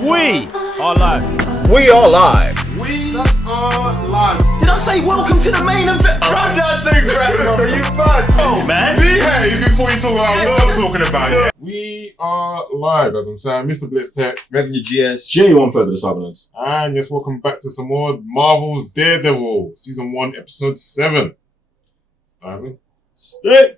We are live. We are live. We are live. Did I say welcome to the main event? I'm not too crap, brother. You mad? Oh, man. Behave before you talk about what I'm talking about, yeah? We are live, as I'm saying. Mr. Blitz Tech. Revenue GS. J1 further the Cyberlands. And yes, welcome back to some more Marvel's Daredevil, Season 1, Episode 7. Starting. Stay.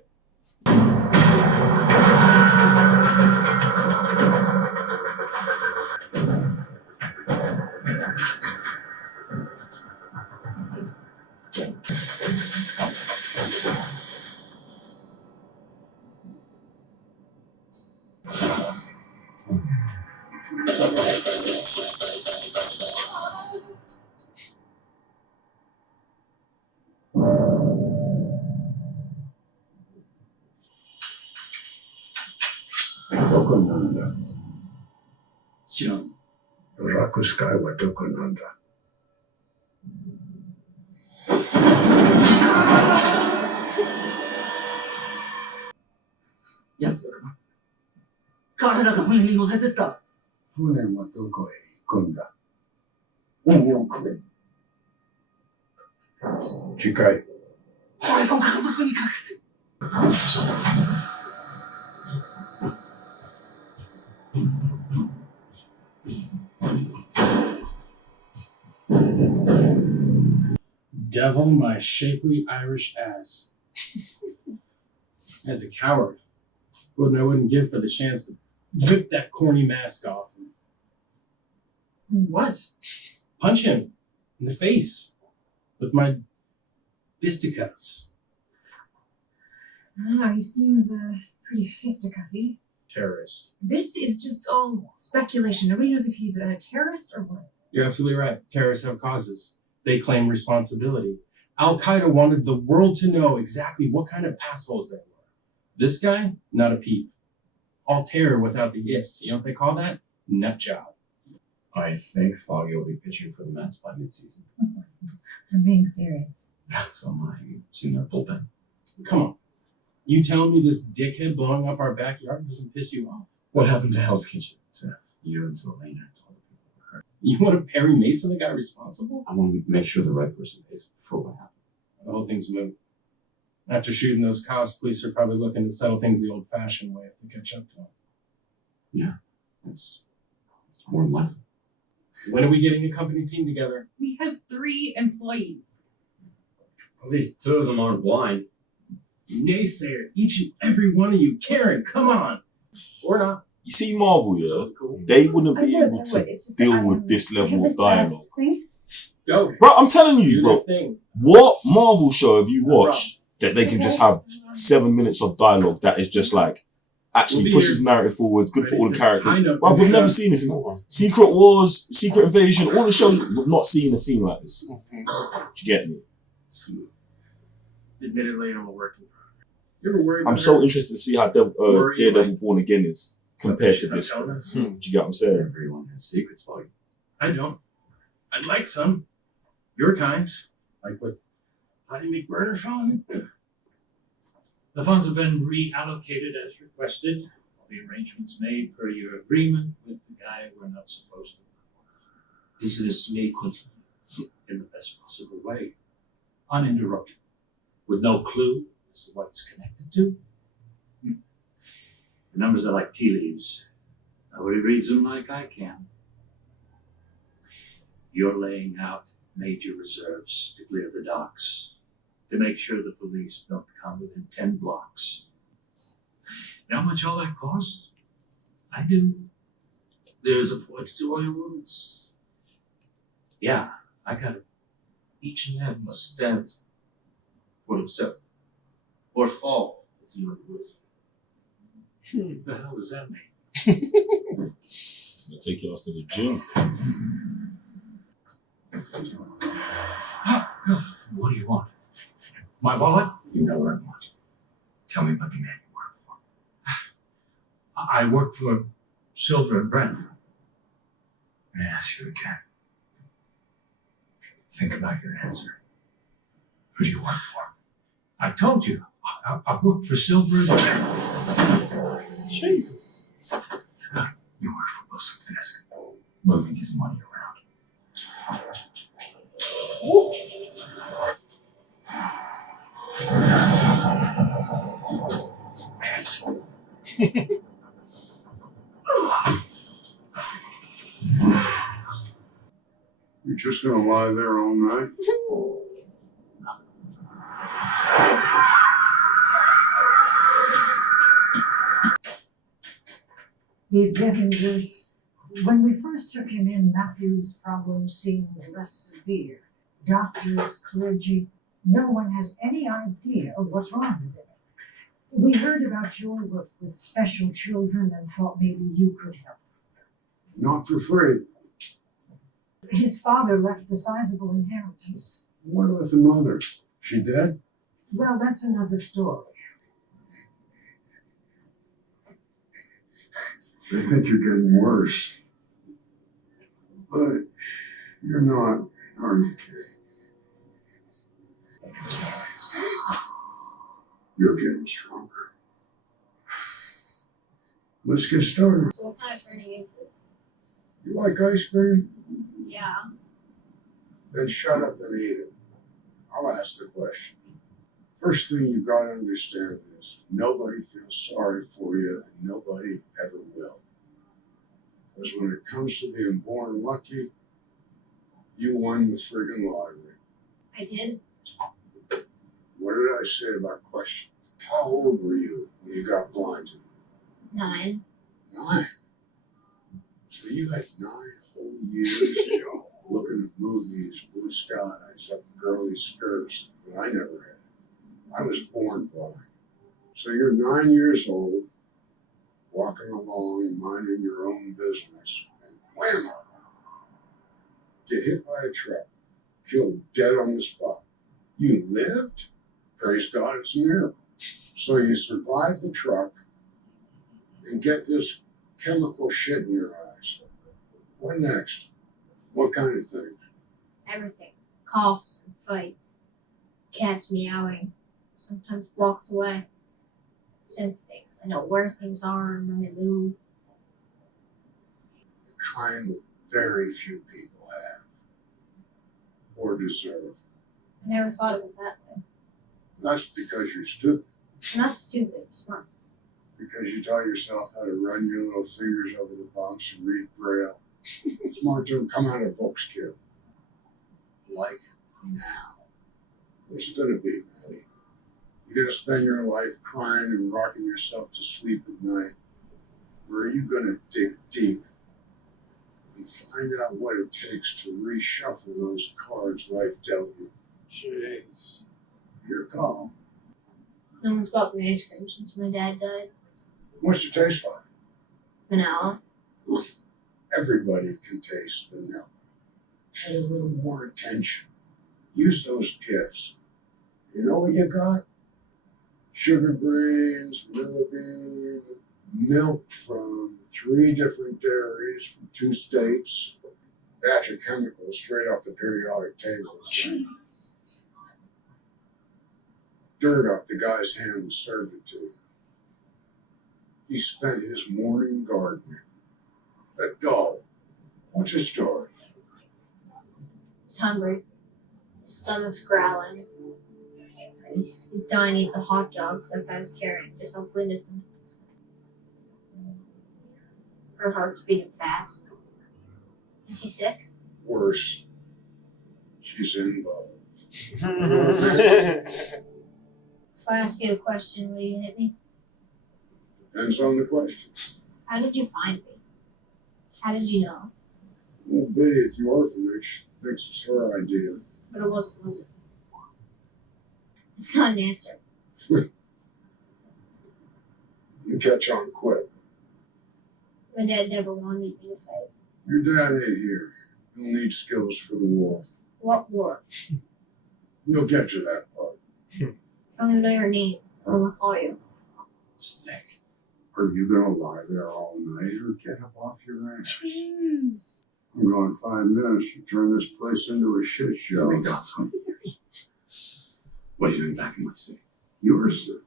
Devil my shapely Irish ass. As a coward, I wouldn't give for the chance to rip that corny mask off and What? punch him in the face with my fisticuffs. I don't know, he seems pretty fisticuffy. Terrorist. This is just all speculation. Nobody knows if he's a terrorist or what. You're absolutely right. Terrorists have causes. They claim responsibility. Al-Qaeda wanted the world to know exactly what kind of assholes they were. This guy, not a peep. All terror without the ist. You know what they call that? Nut job. I think Foggy will be pitching for the Mets by midseason. I'm being serious. So am I. You've seen their bullpen. Come on. You telling me this dickhead blowing up our backyard doesn't piss you off? What happened to Hell's Kitchen? To you and to Elena and to all the people who were hurt. You want to Perry Mason the guy responsible? I want to make sure the right person pays for what happened. The whole thing's moot. After shooting those cops, police are probably looking to settle things the old-fashioned way if they catch up to them. Yeah, it's more than likely. When are we getting a company team together? We have 3 employees. At least 2 of them aren't blind. Naysayers, each and every one of you. Karen, come on. Or not. You see Marvel, yeah? They wouldn't be able to deal with this level of dialogue. Go. Bro, I'm telling you, Do bro. that thing. What Marvel show have you watched that they can just have 7 minutes of dialogue that is just like actually pushes narrative forward, good for all the characters? Bro, we've never seen this. Secret Wars, Secret Invasion, all the shows, we've not seen a scene like this. Do you get me? Admittedly, I'm a working product. You ever worried I'm about so her? interested to see how Daredevil Born Again is compared to this. Should I tell this? Do you get what I'm saying? Everyone has secrets, Foggy. I don't. I'd like some. Your kind. Like with Honey McBurner phone. The funds have been reallocated as requested. All the arrangements made per your agreement with the guy we're not supposed to. Business may continue in the best possible way, uninterrupted, with no clue as to what it's connected to. The numbers are like tea leaves. Nobody reads them like I can. You're laying out major reserves to clear the docks, to make sure the police don't come within 10 blocks. You know how much all that costs? I do. There's a point to all your words. Yeah, I got it. Each man must stand for himself, or fall with you in the woods. What the hell does that mean? I'll take you off to the gym. Oh, God. What do you want? My wallet? You know what I want. Tell me about the man you work for. I work for Silver and Brent. Let me ask you again. Think about your answer. Who do you work for? I told you. I work for Silver and Brent. Jesus. You work for Wilson Fisk. moving his money around. You're just gonna lie there all night? He's getting worse. When we first took him in, Matthew's problems seemed less severe. Doctors, clergy, no one has any idea of what's wrong with him. We heard about your work with special children and thought maybe you could help. Not for free. His father left a sizable inheritance. What about the mother? She dead? Well, that's another story. They think you're getting worse. But you're not, are you, kid? You're getting stronger. Let's get started. So what kind of training is this? You like ice cream? Yeah. Then shut up and eat it. I'll ask the question. First thing you gotta understand is nobody feels sorry for you and nobody ever will. Because when it comes to being born lucky, you won the friggin' lottery. I did? What did I say about questions? How old were you when you got blinded? 9. 9. So you had 9 whole years, looking at movies, blue skies, up girly skirts that I never had. I was born blind. So you're 9 years old, walking along, minding your own business, and wham! Get hit by a truck, killed dead on the spot. You lived? Praise God, it's a miracle. So you survive the truck and get this chemical shit in your eyes. What next? What kind of thing? Everything. Coughs and fights. Cats meowing. Sometimes walks away. Sense things. I know where things are and when they move. The kind that very few people have or deserve. I never thought of it that way. That's because you're stupid. I'm not stupid, I'm smart. Because you taught yourself how to run your little fingers over the bumps and read Braille. Smart to come out of books, kid. Like now. What's it gonna be, Maddie? You gonna spend your life crying and rocking yourself to sleep at night? Or are you gonna dig deep and find out what it takes to reshuffle those cards life dealt you? Jeez. Your call. No one's bought me ice cream since my dad died. What's the taste like? Vanilla. Everybody can taste vanilla. Pay a little more attention. Use those gifts. You know what you got? Sugar grains, vanilla bean, milk from 3 different dairies from 2 states, batch of chemicals straight off the periodic table. Dirt off the guy's hand that served it to him. He spent his morning gardening. That dog, what's his story? He's hungry. His stomach's growling. He's dying to eat the hot dogs that guy's carrying. Just unblended them. Her heart's beating fast. Is she sick? Worse. She's in love. If I ask you a question, will you hit me? Depends on the question. How did you find me? How did you know? Well, Biddy at the orphanage thinks it's her idea. But it wasn't, was it? It's not an answer. You catch on quick. My dad never wanted me to fight. Your dad ain't here. He'll need skills for the war. What war? We'll get to that part. I don't even know your name. I don't want to call you. Stick. Are you gonna lie there all night or get up off your ass? Jeez. I'm going 5 minutes to turn this place into a shit show. We got 20 years. What are you doing back in my city? You're sick.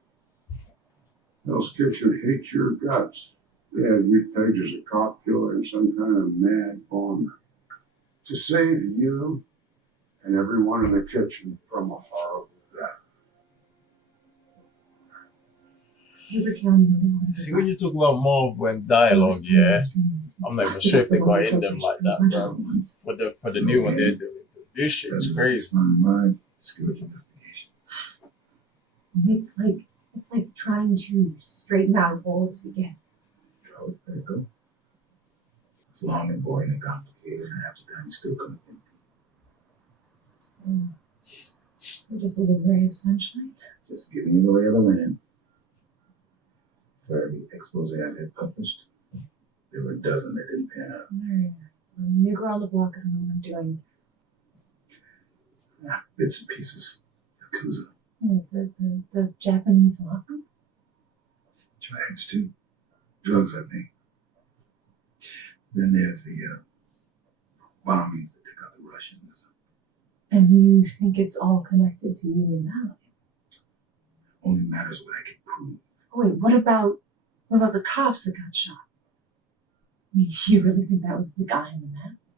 Hell's Kitchen hates your guts. They had you pegged as a cop killer and some kind of mad bomber. To save you and everyone in the kitchen from a horrible death. See, when you talk about Marvel and dialogue, yeah, I'm not even sure if they got in them like that, bro. For the new one they're doing. This shit is crazy. It's like trying to straighten out a bowl of spaghetti. Let it go. It's long and boring and complicated, and half the time you still couldn't think. We're just a little ray of sunshine. Just giving you the lay of the land. For every expose I had published, there were a dozen that didn't pan out. Alright. Nigger on the block, I don't know what I'm doing. Bits and pieces. Yakuza. Like the Japanese mafia? Giants too. Drugs, I think. Then there's the bombings that took out the Russians. And you think it's all connected to Union Valley? Only matters what I can prove. Wait, what about the cops that got shot? I mean, you really think that was the guy in the mask?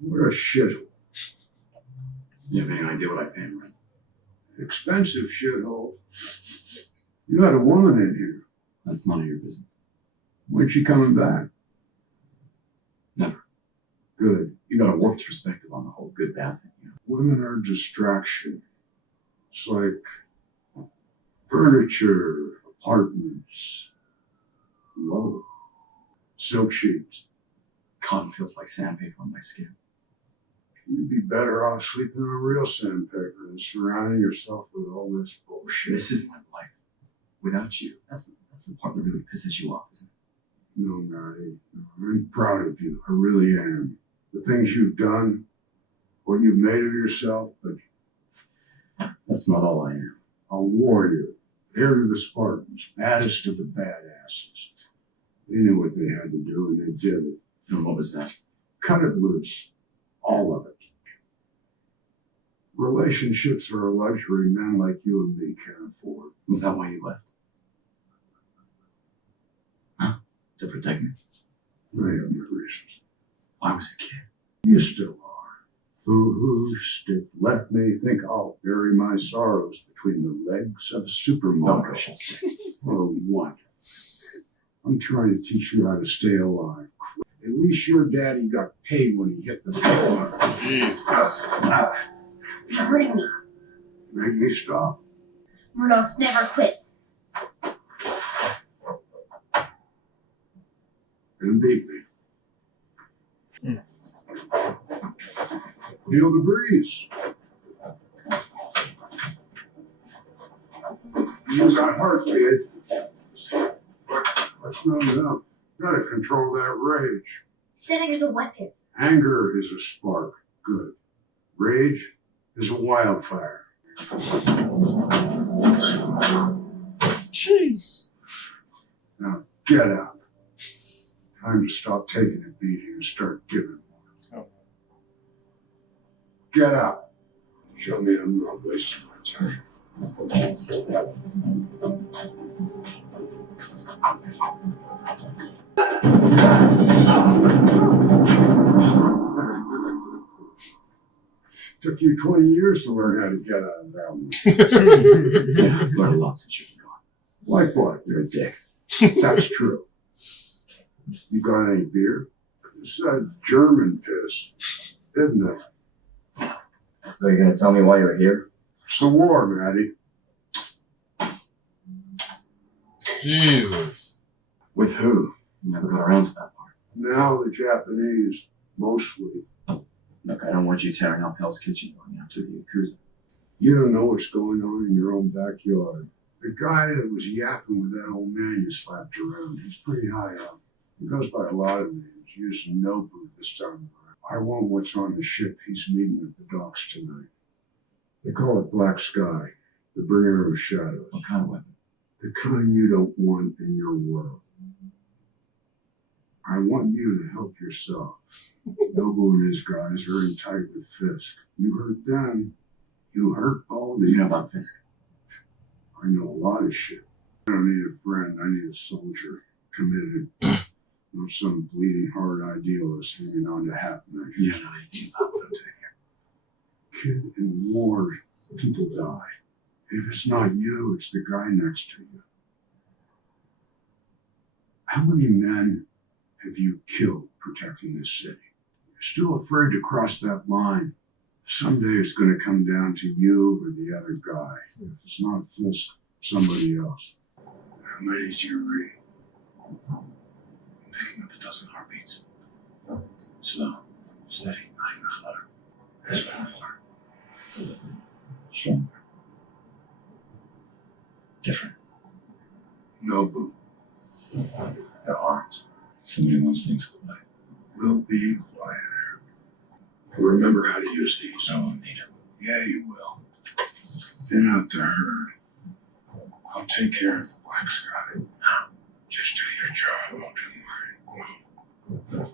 What a shithole. You have any idea what I pay in rent? Expensive shithole. You had a woman in here. That's none of your business. When's she coming back? Never. Good. You got a warped perspective on the whole good bad thing. You know? Women are a distraction. It's like furniture, apartments, love, silk sheets. Cotton feels like sandpaper on my skin. You'd be better off sleeping on real sandpaper than surrounding yourself with all this bullshit. This is my life. Without you, that's the part that really pisses you off, isn't it? No, Marty. No, I'm proud of you. I really am. The things you've done, what you've made of yourself, but that's not all I am. A warrior, heir to the Spartans, baddest of the badasses. They knew what they had to do, and they did it. And what was that? Cut it loose. All of it. Relationships are a luxury men like you and me can't afford. Was that why you left? Huh? To protect me? I have my reasons. I was a kid. You still are. Boo-hoo stick. Let me think I'll bury my sorrows between the legs of a supermodel. Or what? I'm trying to teach you how to stay alive. At least your daddy got paid when he hit the floor. Jesus. You're hurting me. Make me stop. Murdock's never quits. And beat me. Feel the breeze. You got heart, kid. What's not enough? Gotta control that rage. Setting is a weapon. Anger is a spark. Good. Rage is a wildfire. Jeez. Now get up. Time to stop taking a beating and start giving one. Get up. Show me I'm not wasting my time. Took you 20 years to learn how to get out of that one. Yeah, I've learned a lot since you've been gone. Like what? You're a dick. That's true. You got any beer? It's that German piss, isn't it? So you're gonna tell me why you're here? It's the war, Matty. Jesus. With who? You never got around to that part. Now the Japanese, mostly. Look, I don't want you tearing up Hell's Kitchen going out to the Yakuza. You don't know what's going on in your own backyard. The guy that was yapping with that old man you slapped around, he's pretty high up. He goes by a lot of names. He used Nobu this time around. I want what's on the ship he's meeting at the docks tonight. They call it Black Sky, the bringer of shadows. What kind of weapon? The kind you don't want in your world. I want you to help yourself. Nobu and his guys are in tight with Fisk. You hurt them, you hurt Baldy. You know about Fisk? I know a lot of shit. I don't need a friend, I need a soldier. Committed. Not some bleeding heart idealist hanging on to half measures. You don't know anything about them, do you? Kid, in war, people die. If it's not you, it's the guy next to you. How many men have you killed protecting this city? You're still afraid to cross that line. Someday it's going to come down to you or the other guy. If it's not Fisk, somebody else. How many's you read? I'm picking up a dozen heartbeats. Slow, steady, not even a flutter. There's one more. Stronger. Different. Nobu. There aren't. Somebody wants things quiet. We'll be quieter. Remember how to use these. I won't need them. Yeah, you will. Thin out the herd. I'll take care of the black sky. Just do your job, I'll do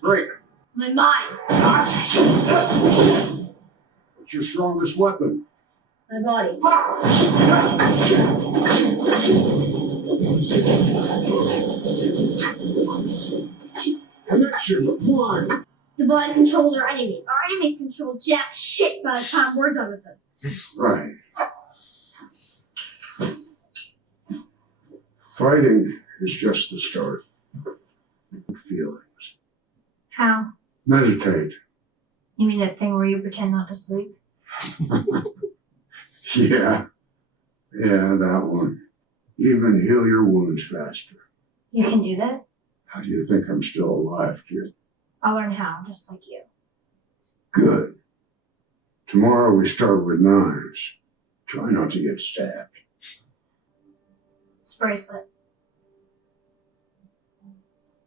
break. My mind. What's your strongest weapon? My body. Connection, one. The body controls our enemies. Our enemies control jack shit by the time we're done with them. Right. Fighting is just the start. Feelings. How? Meditate. You mean that thing where you pretend not to sleep? Yeah, that one. Even heal your wounds faster. You can do that? How do you think I'm still alive, kid? I'll learn how, just like you. Good. Tomorrow we start with knives. Try not to get stabbed. This bracelet.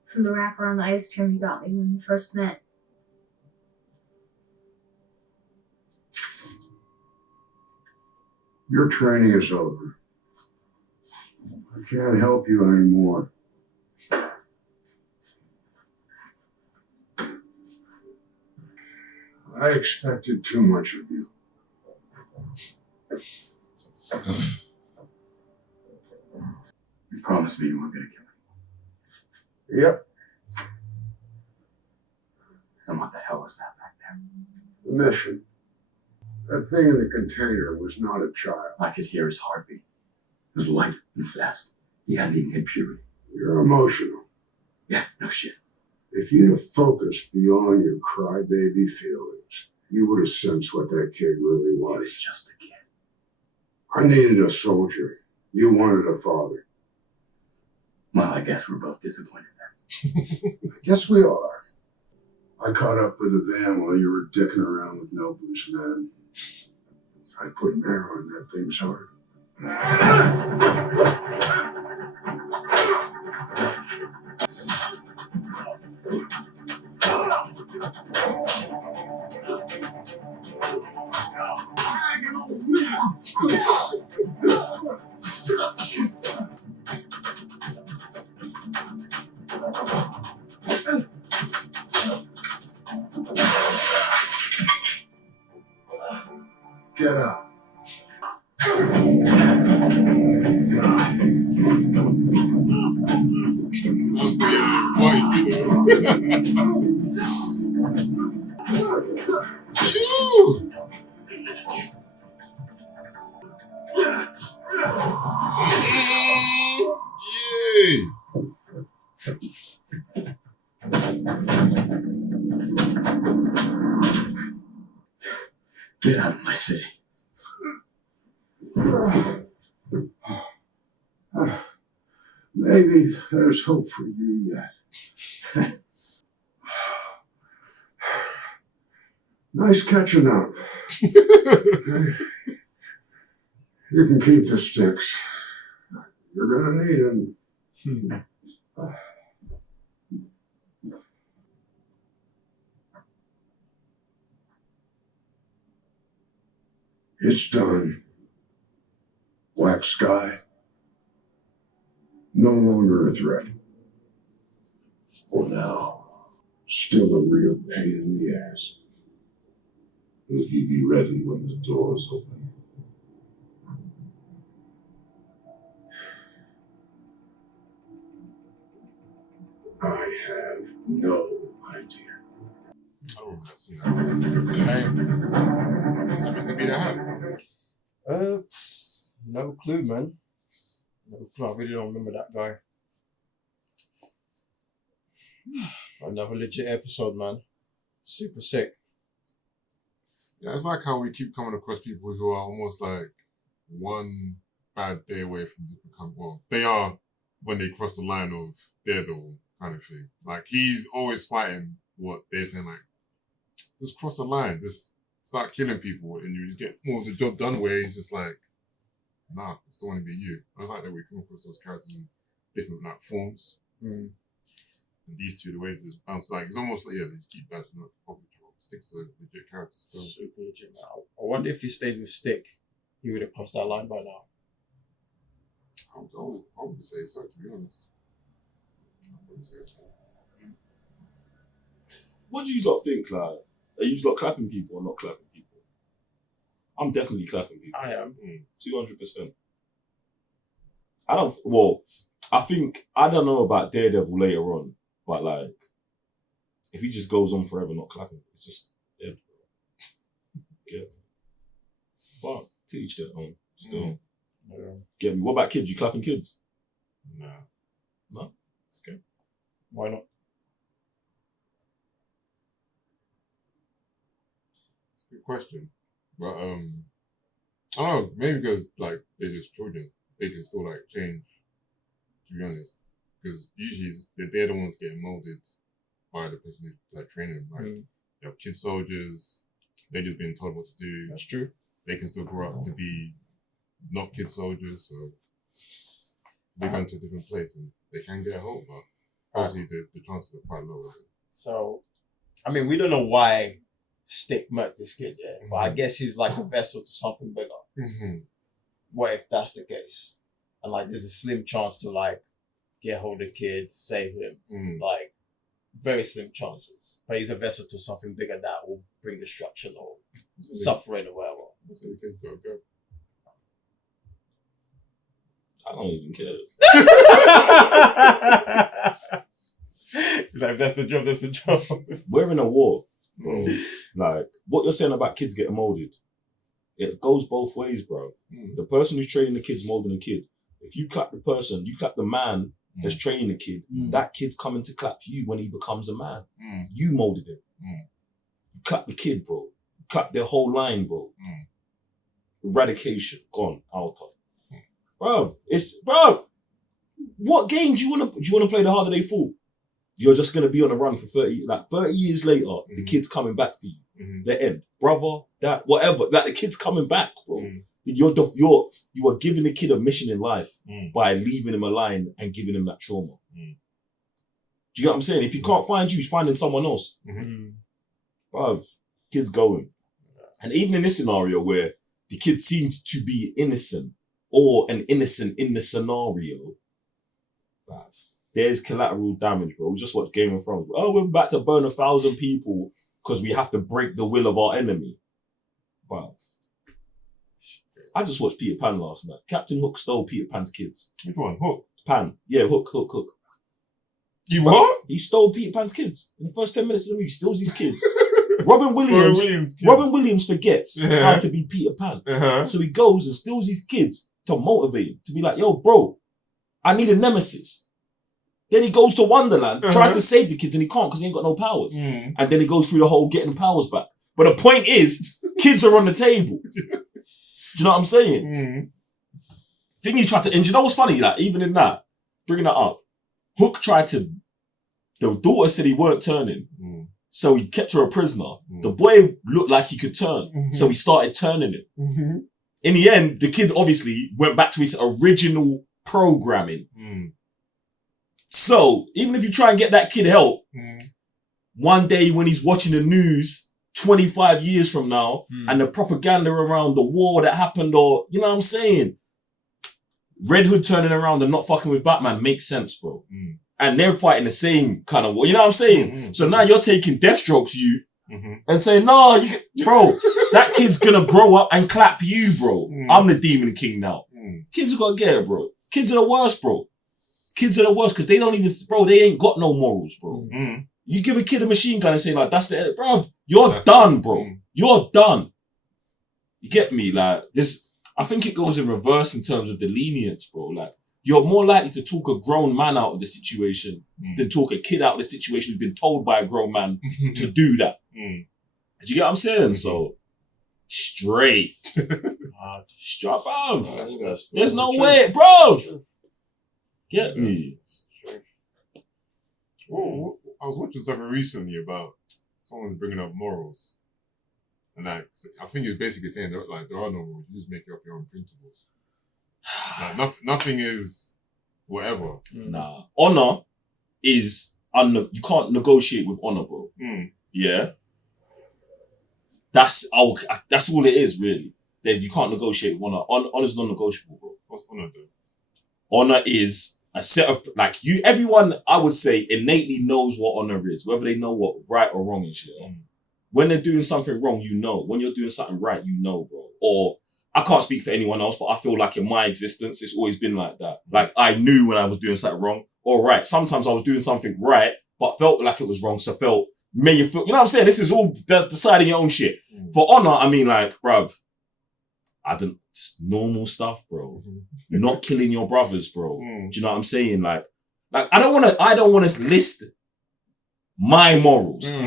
From the wrapper on the ice cream you got me when we first met. Your training is over. I can't help you anymore. I expected too much of you. You promised me you weren't going to kill me. Yep, And what the hell was that back there? the mission. That thing in the container was not a child. I could hear his heartbeat. It was light and fast. He hadn't even hit puberty. You're emotional. Yeah, no shit. If you'd have focused beyond your crybaby feelings, you would have sensed what that kid really He was was. just a kid. I needed a soldier. You wanted a father. Well, I guess we're both disappointed then. I guess we are. I caught up with the van while you were dicking around with Nobu's men. I put an arrow in that thing's heart. Get out. Yay! Get out of my city. Maybe there's hope for you yet. Nice catching up. You can keep the sticks. You're gonna need them. It's done. Black sky. No longer a threat. For now. Still a real pain in the ass. Will you be ready when the doors open? I have no idea. I don't want to see that. Same. What's meant to be the hand? No clue, man. No clue. I really don't remember that guy. Another legit episode, man. Super sick. Yeah, it's like how we keep coming across people who are almost like one bad day away from becoming, well, they are when they cross the line of Daredevil kind of thing. Like, he's always fighting what they're saying, like, just cross the line, just start killing people, and you just get more of the job done where he's just like, nah, I still want to be you. I was like that we come across those characters in different like forms. And these two, the way they just bounce, like, it's almost like, yeah, they just keep bouncing off each other. Sticks to the legit characters still. Super legit. I wonder if he stayed with Stick, he would have crossed that line by now. I would probably say so, to be honest. I'd probably say so. What do you lot think, like? Are you lot clapping people or not clapping people? I'm definitely clapping people. I am. 200%. I think, I don't know about Daredevil later on, but like, if he just goes on forever not clapping, it's just dead. Yeah. But to each their own, still. Yeah. Get me. What about kids? You clapping kids? Nah. No? Okay. Why not? Good question. But I don't know, maybe because like they're just children. They can still like change, to be honest. Because usually they're the ones getting molded by the person who's like training them. Like you have kid soldiers, they're just being told what to do. That's true. They can still grow up to be not kid soldiers, so they go into a different place and they can get a hold, but obviously the chances are quite low. So, I mean, we don't know why Stick murked this kid yet, but I guess he's like a vessel to something bigger. What if that's the case? And like, there's a slim chance to like get hold of the kid, save him. Like, very slim chances. But he's a vessel to something bigger that will bring destruction or suffering or whatever. So the kids go. I don't even care. Like, that's the job, that's the job. We're in a war, bro. Like, what you're saying about kids getting molded, it goes both ways, bro. The person who's training the kid's molding the kid. If you clap the person, you clap the man that's training the kid, that kid's coming to clap you when he becomes a man. You molded him. You clap the kid, bro. You clap their whole line, bro. Eradication, gone, out of. Bro, what game do you want to play the harder they fall? You're just going to be on the run for 30 years later, the kid's coming back for you. The end. Brother, that, whatever. Like, the kid's coming back, bro. You are giving the kid a mission in life by leaving him aligned and giving him that trauma. Do you get what I'm saying? If he can't find you, he's finding someone else. Bruv, kid's going. And even in this scenario where the kid seemed to be innocent or an innocent in the scenario, bruv, there's collateral damage, bro. We just watched Game of Thrones. Oh, we're about to burn 1,000 people because we have to break the will of our enemy. Bruv, I just watched Peter Pan last night. Captain Hook stole Peter Pan's kids. Which one? Hook? Pan. Yeah, Hook. You what? He stole Peter Pan's kids. In the first 10 minutes of the movie, he steals his kids. Robin Williams forgets how to be Peter Pan. So he goes and steals his kids to motivate him. To be like, yo, bro, I need a nemesis. Then he goes to Wonderland, tries to save the kids, and he can't because he ain't got no powers. And then he goes through the whole getting powers back. But the point is, kids are on the table. Do you know what I'm saying? Thing he tried to, and you know what's funny? Like, even in that, bringing that up, Hook tried to, the daughter said he weren't turning. So he kept her a prisoner. The boy looked like he could turn. So he started turning him. In the end, the kid obviously went back to his original programming. So even if you try and get that kid help, one day when he's watching the news 25 years from now and the propaganda around the war that happened, or, you know what I'm saying? Red Hood turning around and not fucking with Batman makes sense, bro. And they're fighting the same kind of war. You know what I'm saying? So now you're taking Deathstroke's you and saying, no, bro, that kid's gonna grow up and clap you, bro. I'm the Demon King now. Kids have got to get it, bro. Kids are the worst, bro. Kids are the worst because they don't even, bro, they ain't got no morals, bro. You give a kid a machine gun and say, like, that's the end, bro, you're done, bro. You're done. You get me? Like, this, I think it goes in reverse in terms of the lenience, bro. Like, you're more likely to talk a grown man out of the situation than talk a kid out of the situation who's been told by a grown man to do that. Do you get what I'm saying? So, straight. Strap bruv. There's no way, bruv. Get me. Well, I was watching something recently about someone bringing up morals. And like, I think he was basically saying that like, there are no morals. You just make up your own principles. Like, nothing is whatever. Nah. Honor is, you can't negotiate with honor, bro. Yeah? That's all it is, really. You can't negotiate with honor. Honor's non-negotiable, bro. What's honor do? Honor is a set of, like, everyone, I would say, innately knows what honor is, whether they know what right or wrong is, yeah? When they're doing something wrong, you know. When you're doing something right, you know, bro. Or, I can't speak for anyone else, but I feel like in my existence, it's always been like that. Like, I knew when I was doing something wrong or right. Sometimes I was doing something right, but felt like it was wrong, so you know what I'm saying? This is all deciding your own shit. For honor, I mean, like, bruv, normal stuff, bro. Not killing your brothers, bro. Do you know what I'm saying? Like, I don't want to list my morals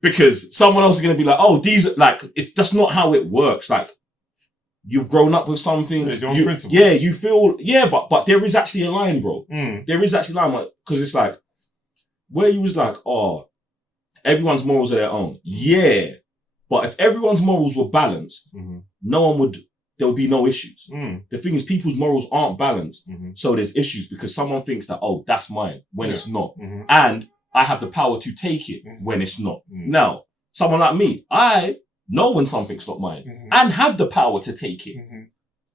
because someone else is going to be like, oh, that's not how it works. Like, you've grown up with something. You feel, but there is actually a line, bro. There is actually a line, because it's like, where you was like, oh, everyone's morals are their own. Yeah. But if everyone's morals were balanced, there would be no issues. The thing is, people's morals aren't balanced. So there's issues because someone thinks that, oh, that's mine when it's not. And I have the power to take it when it's not. Now, someone like me, I know when something's not mine and have the power to take it.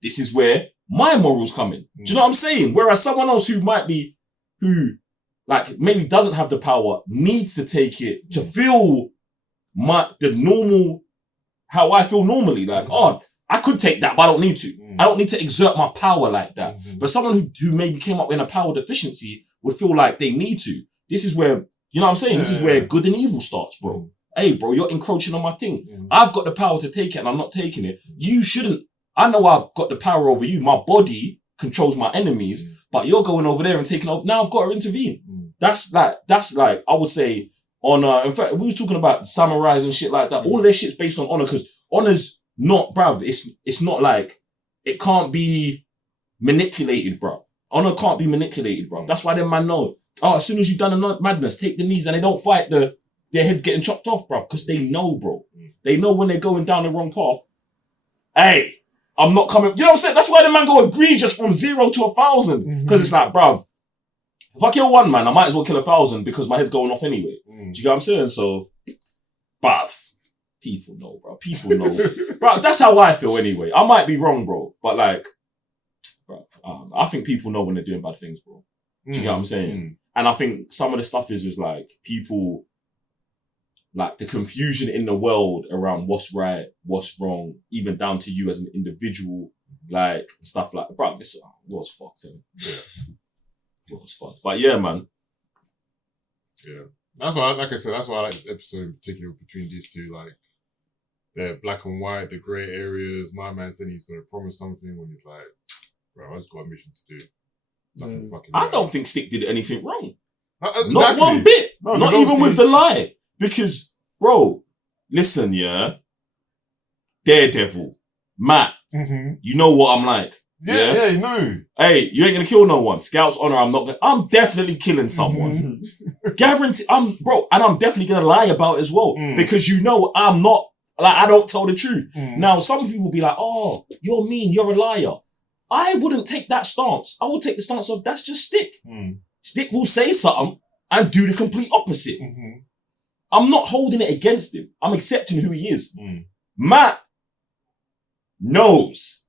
This is where my morals come in. Do you know what I'm saying? Whereas someone else who maybe doesn't have the power needs to take it to feel how I feel normally. Like, oh, I could take that, but I don't need to. I don't need to exert my power like that. But someone who maybe came up in a power deficiency would feel like they need to. This is where, you know what I'm saying? This is where good and evil starts, bro. Hey, bro, you're encroaching on my thing. I've got the power to take it and I'm not taking it. You shouldn't. I know I've got the power over you. My body controls my enemies, but you're going over there and taking over. Now I've got to intervene. That's like, I would say, honor. In fact, we was talking about samurais and shit like that. All of their shit's based on honor because honor's not, bruv. It's not like, it can't be manipulated, bruv. Honor can't be manipulated, bruv. That's why them man know. Oh, as soon as you've done a madness, take the knees and they don't fight their head getting chopped off, bruv. Because they know, bro. They know when they're going down the wrong path. Hey, I'm not coming. You know what I'm saying? That's why the man go egregious from 0 to 1,000. Because it's like, bruv, if I kill one man, I might as well kill 1,000 because my head's going off anyway. Do you get what I'm saying? So, bruv, people know, bro. People know. Bro, that's how I feel anyway. I might be wrong, bro. But like, bro, I think people know when they're doing bad things, bro. Do you get what I'm saying? And I think some of the stuff is like, people like the confusion in the world around what's right, what's wrong, even down to you as an individual, like stuff like, bro, this was fucked. It was fucked. But yeah, man. Yeah. That's why, like I said, that's why I like this episode in particular between these two. Like, they're black and white, the grey areas. My man said he's going to promise something when he's like, bro, I just got a mission to do. Nothing fucking I don't think Stick did anything wrong. Exactly. Not one bit. No, not even with the lie. Because, bro, listen, yeah. Daredevil, Matt, you know what I'm like. Yeah, you know. Hey, you ain't gonna kill no one. Scout's honor, I'm definitely killing someone. Guarantee, and I'm definitely gonna lie about it as well. Because you know I'm not, like, I don't tell the truth. Now, some people will be like, oh, you're mean, you're a liar. I wouldn't take that stance. I would take the stance of, that's just Stick. Stick will say something and do the complete opposite. I'm not holding it against him. I'm accepting who he is. Matt knows.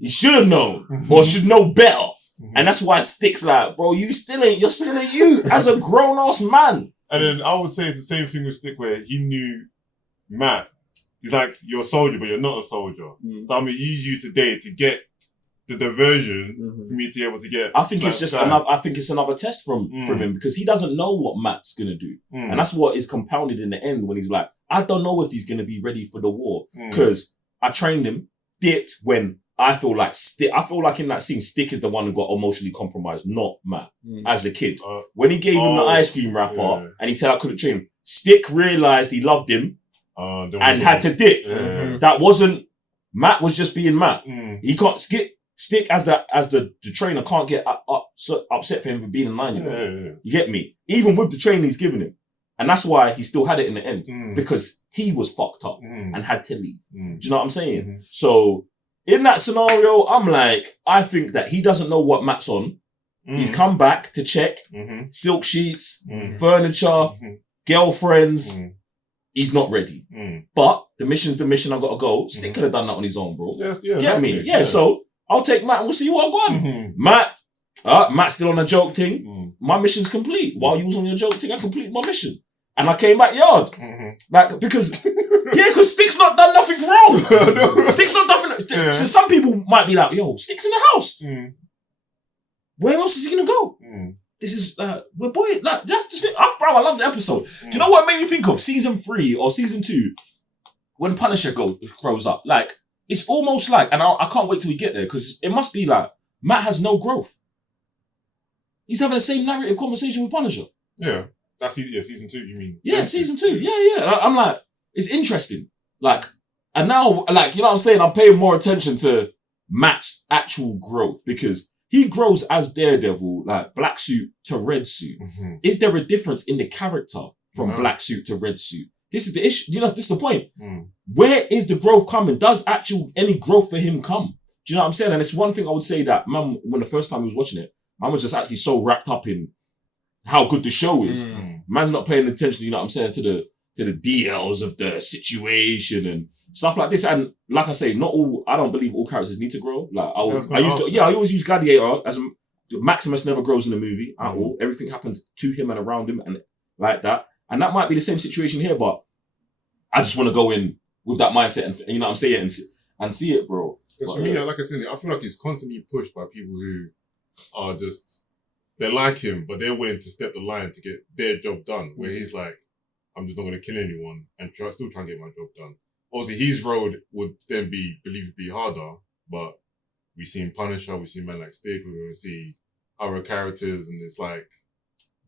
He should have known or should know better. And that's why Stick's like, bro, you're still a you as a grown ass man. And then I would say it's the same thing with Stick where he knew Matt. He's like, you're a soldier, but you're not a soldier. So I'm going to use you today to get the diversion for me to be able to get. I think it's just another test from him because he doesn't know what Matt's going to do. And that's what is compounded in the end when he's like, I don't know if he's going to be ready for the war because I trained him, dipped when I feel like in that scene, Stick is the one who got emotionally compromised, not Matt, as a kid. When he gave him the ice cream wrapper and he said I couldn't train him, Stick realized he loved him and had to dip. That wasn't, Matt was just being Matt. He can't Stick as the trainer can't get upset for him for being a 9-year-old. You get me? Even with the training he's given him. And that's why he still had it in the end. Because he was fucked up and had to leave. Do you know what I'm saying? So, in that scenario, I'm like, I think that he doesn't know what Matt's on. He's come back to check. Silk sheets, furniture, girlfriends. He's not ready. But the mission's the mission, I gotta go. Stick could have done that on his own, bro. Get me? Yeah, so I'll take Matt and we'll see what I've got. Matt's still on a joke thing. My mission's complete. While you was on your joke thing, I completed my mission. And I came back yard. Like, because Stick's not done nothing wrong. Stick's not done nothing. So some people might be like, yo, Stick's in the house. Where else is he gonna go? This is, we're boy, like, that's the thing. Bro, I love the episode. Do you know what it made me think of? Season 3 or season 2, when Punisher grows up. Like, it's almost like, and I can't wait till we get there, because it must be like, Matt has no growth. He's having the same narrative conversation with Punisher. Yeah. That's season 2, you mean? Yeah, season 2. Yeah. I'm like, it's interesting. Like, and now, like, you know what I'm saying? I'm paying more attention to Matt's actual growth because he grows as Daredevil, like black suit to red suit. Is there a difference in the character from black suit to red suit? This is the issue. You know, this is the point. Where is the growth coming? Does any growth for him come? Do you know what I'm saying? And it's one thing I would say that, man, when the first time he was watching it, man was just actually so wrapped up in how good the show is. Man's not paying attention, you know what I'm saying, to the details of the situation and stuff like this. And like I say, I don't believe all characters need to grow. Like I always use Gladiator as Maximus never grows in the movie at all. Everything happens to him and around him and like that. And that might be the same situation here, but I just want to go in with that mindset and you know what I'm saying and see it, bro. Because for me, like I said, I feel like he's constantly pushed by people who are just, they like him, but they're willing to step the line to get their job done. Where he's like, I'm just not going to kill anyone and still try and get my job done. Obviously, his road would then be believed to be harder, but we've seen Punisher, we've seen men like Stick, we're going to see other characters, and it's like,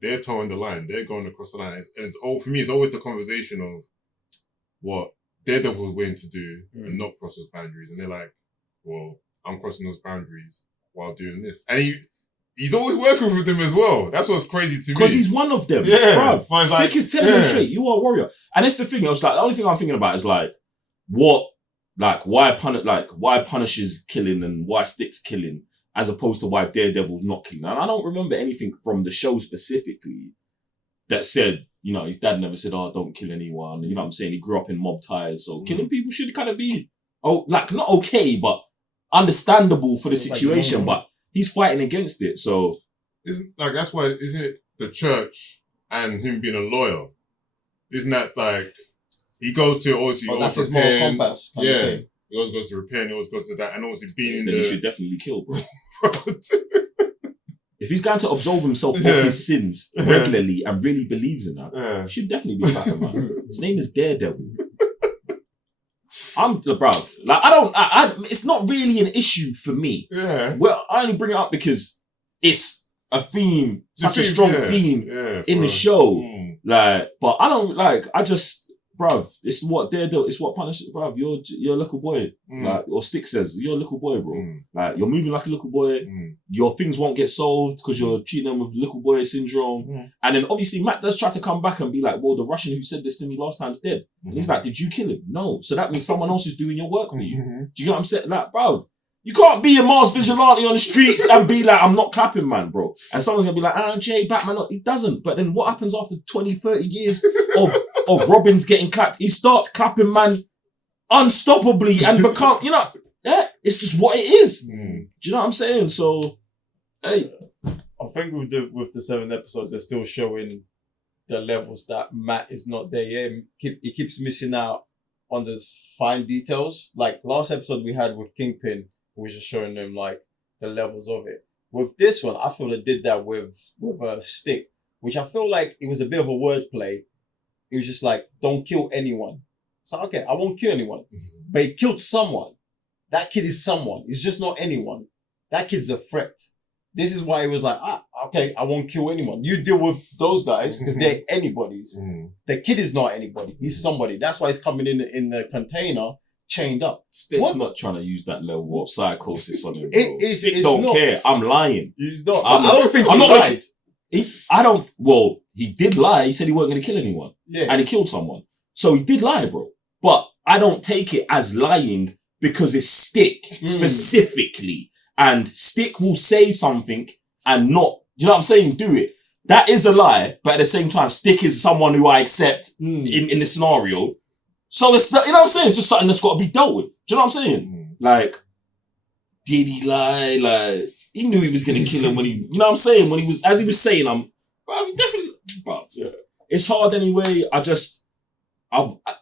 they're towing the line, they're going across the line. For me, it's always the conversation of what Daredevil was willing to do and not cross those boundaries. And they're like, well, I'm crossing those boundaries while doing this. And he's always working with them as well. That's what's crazy to me. Because he's one of them. Yeah. Bruv, Stick is telling him straight, you are a warrior. And it's the thing, the only thing I'm thinking about is like, why Punisher's killing and why Stick's killing as opposed to why Daredevil's not killing. And I don't remember anything from the show specifically that said, you know, his dad never said, oh, don't kill anyone. You know what I'm saying? He grew up in mob ties. So killing people should kind of be, not okay, but understandable for the situation. But he's fighting against it. So isn't it the church and him being a lawyer? isn't that like he goes to obviously that's his moral repair, compass kind of thing. He always goes to repair and he always goes to that, and obviously being in Then the he should definitely kill, bro. If he's going to absolve himself of his sins regularly and really believes in that, he should definitely be slapping, man. His name is Daredevil. Bruv, like it's not really an issue for me. Yeah. Well, I only bring it up because it's a theme, such a strong theme in the show. Like, but I don't like. Bruv, it's what Daredevil. It's what Punisher. Bruv, you're a little boy. Like your stick says, you're a little boy, bro. Like you're moving like a little boy. Your things won't get solved because you're treating them with little boy syndrome. And then obviously Matt does try to come back and be like, well, the Russian who said this to me last time's dead. And he's like, did you kill him? No. So that means someone else is doing your work for you. Do you get what I'm saying? Like, bruv, you can't be a Mars vigilante on the streets and be like, I'm not clapping, man, bro. And someone's gonna be like, Jay, Batman, no, he doesn't. But then what happens after 20, 30 years of Robin's getting clapped? He starts clapping, man, unstoppably and become, it's just what it is. Do you know what I'm saying? So, hey. I think with the 7 episodes, they're still showing the levels that Matt is not there yet. He keeps missing out on the fine details. Like last episode we had with Kingpin, we were just showing them like the levels of it. With this one, I feel they did that with a stick, which I feel like it was a bit of a wordplay. It was just like, don't kill anyone. So okay, I won't kill anyone. But he killed someone. That kid is someone. He's just not anyone. That kid's a threat. This is why he was like, okay, I won't kill anyone. You deal with those guys because they're anybody's. The kid is not anybody. He's somebody. That's why he's coming in the container, chained up. Stick's not trying to use that level of psychosis on him, bro. It's don't not. care. I'm lying. He's not. I don't think he lied. Well, he did lie. He said he wasn't going to kill anyone. Yeah. And he killed someone. So he did lie, bro. But I don't take it as lying because it's Stick specifically. And Stick will say something and not, you know what I'm saying, do it. That is a lie, but at the same time, Stick is someone who I accept in the scenario. So it's, you know what I'm saying? It's just something that's got to be dealt with. Do you know what I'm saying? Like, did he lie? Like, he knew he was going to kill him when he, you know what I'm saying? When he was, as he was saying, it's hard anyway.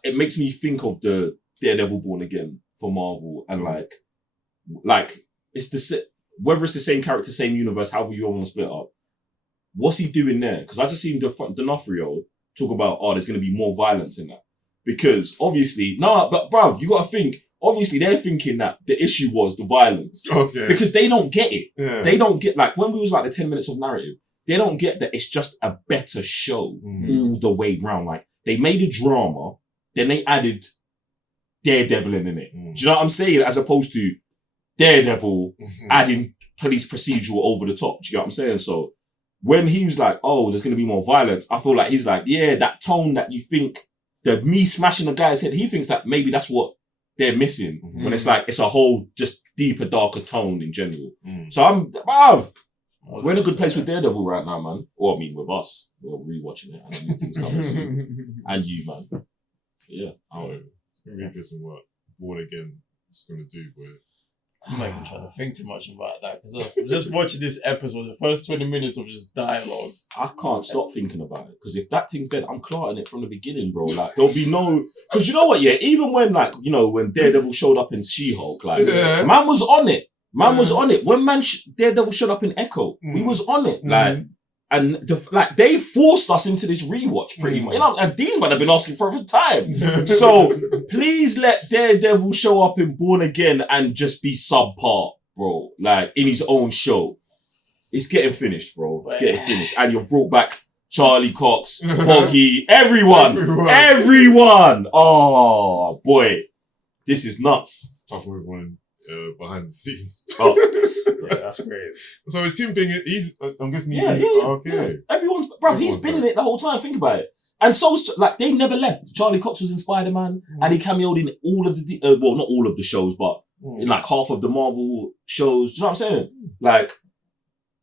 It makes me think of the Daredevil Born Again for Marvel and like, it's whether it's the same character, same universe, however you want to split up. What's he doing there? Because I just seen D'Onofrio talk about, there's going to be more violence in that. Because obviously, but bruv, you got to think, obviously they're thinking that the issue was the violence. Okay. Because they don't get it. Yeah. They don't get, like, when we was like the 10 minutes of narrative, they don't get that it's just a better show all the way round. Like, they made a drama, then they added Daredevil in it. Do you know what I'm saying? As opposed to Daredevil adding police procedural over the top. Do you get what I'm saying? So when he was like, there's going to be more violence, I feel like he's like, that tone that you think, me smashing the guy's head, he thinks that maybe that's what they're missing. When it's like, it's a whole just deeper, darker tone in general. So we're in a good place with Daredevil right now, man. Or I mean, with us. We're rewatching it and new things coming soon. And you, man. Yeah. It's going to be interesting what Born Again is going to do, but I'm not even trying to think too much about that because just watching this episode, the first 20 minutes of just dialogue. I can't stop thinking about it because if that thing's dead, I'm clarting it from the beginning, bro. Like, there'll be no. Because you know what, yeah? Even when, like, when Daredevil showed up in She-Hulk, like, man was on it. Man was on it. When Daredevil showed up in Echo, we was on it. Like, and they forced us into this rewatch pretty much. And these men have been asking for a time. So please let Daredevil show up in Born Again and just be subpar, bro. Like in his own show. It's getting finished, bro. It's getting finished. And you've brought back Charlie Cox, Foggy, everyone. Oh boy. This is nuts. Everyone behind the scenes. That's great. So is Kingpin, I'm guessing okay. Everyone's, bro, he's been in it the whole time. Think about it. And so, like, they never left. Charlie Cox was in Spider-Man and he cameoed in all of the, not all of the shows, but in like half of the Marvel shows. Do you know what I'm saying? Like,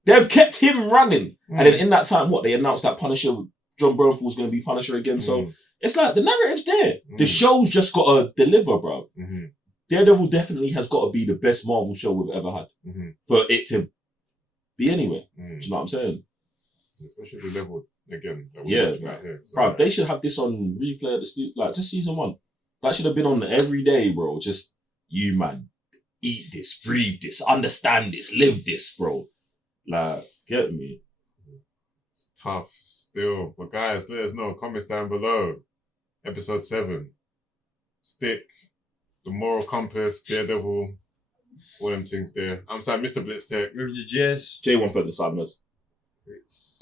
they've kept him running. And then in that time, they announced that Punisher, John Bernthal was going to be Punisher again. So it's like, the narrative's there. The show's just got to deliver, bro. Daredevil definitely has got to be the best Marvel show we've ever had for it to be anywhere. Do you know what I'm saying? Especially the level again. That Yeah, watching right here. So, bro, they should have this on replay at the studio. Like, just season 1. That should have been on every day, bro. Just, you, man, eat this, breathe this, understand this, live this, bro. Like, get me. It's tough still. But guys, let us know. Comments down below. Episode 7. Stick. The Moral Compass. Daredevil. All them things there. I'm sorry, Mr. Blitztech. Reemerges. J1 for the Sadness. Peace.